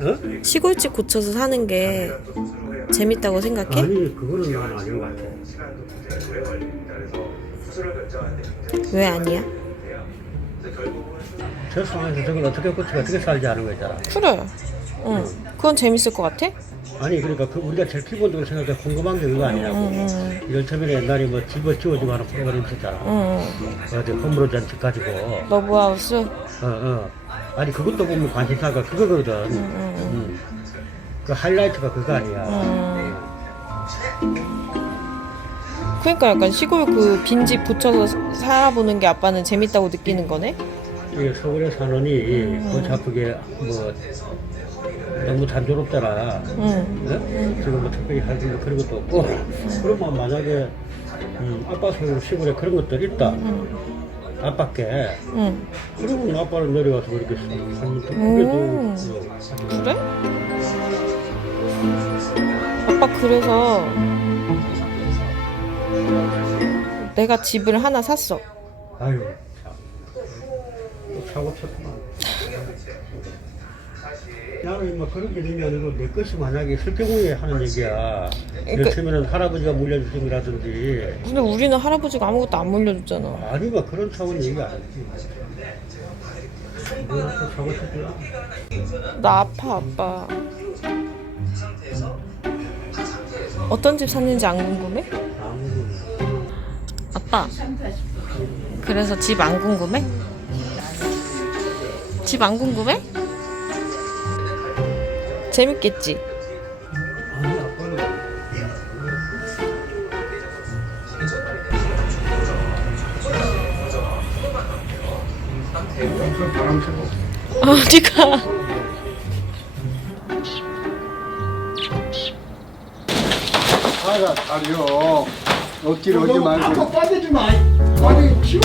어? 시골집 고쳐서 사는 게 재밌다고 생각해? 아니 그거는 난 아닌 것 같아. 왜 아니야? 저 상황에서 저걸 어떻게 고치고 어떻게 살지 하는 거 있잖아. 그래. 응. 그건 재밌을 것 같아? 아니 그러니까 그 우리가 제일 기본적으로 생각해 궁금한 게 그거 아니냐고. 이럴 처음에 옛날에 뭐 집을 지어주고 하는 프로그램 있었잖아. 어디 홈으로 잔치 가지고. 러브하우스? 아니 그것도 보면 관심사가 그거거든. 그 하이라이트가 그거 아니야. 그러니까 약간 시골 그 빈집 붙여서 살아보는 게 아빠는 재밌다고 느끼는 거네? 이게 서울에 사느니 그 자쁘게 뭐 너무 단조롭잖아. 지금 뭐 특별히 할 뭐 그런 것도 없고. 그러면 만약에 아빠 서울 시골에 그런 것들 있다. 아빠께. 그러면 아빠는 내려가서 그렇게 살면 그래도 그래? 아빠 그래서 내가 집을 하나 샀어. 아유 참. 또 사고 쳤구만. 나는 뭐 그런 게 아니고 내 것이 만약에 있을 경우에 하는 얘기야. 이를테면은 할아버지가 물려주신 거라든지. 근데 우리는 할아버지가 아무것도 안 물려줬잖아. 아니 뭐 그런 차원 얘기 아니지. 내가 또 사고 쳤구나. 나 아파 아빠. 어떤 집 샀는지 안 궁금해? 아빠 그래서 집 안 궁금해? 집 안 궁금해? 재밌겠지? 아니 아빠는 바람 쐬고 어디가? 살아 다려 억지로 오지 말고 빠지지 마. 아니 치워.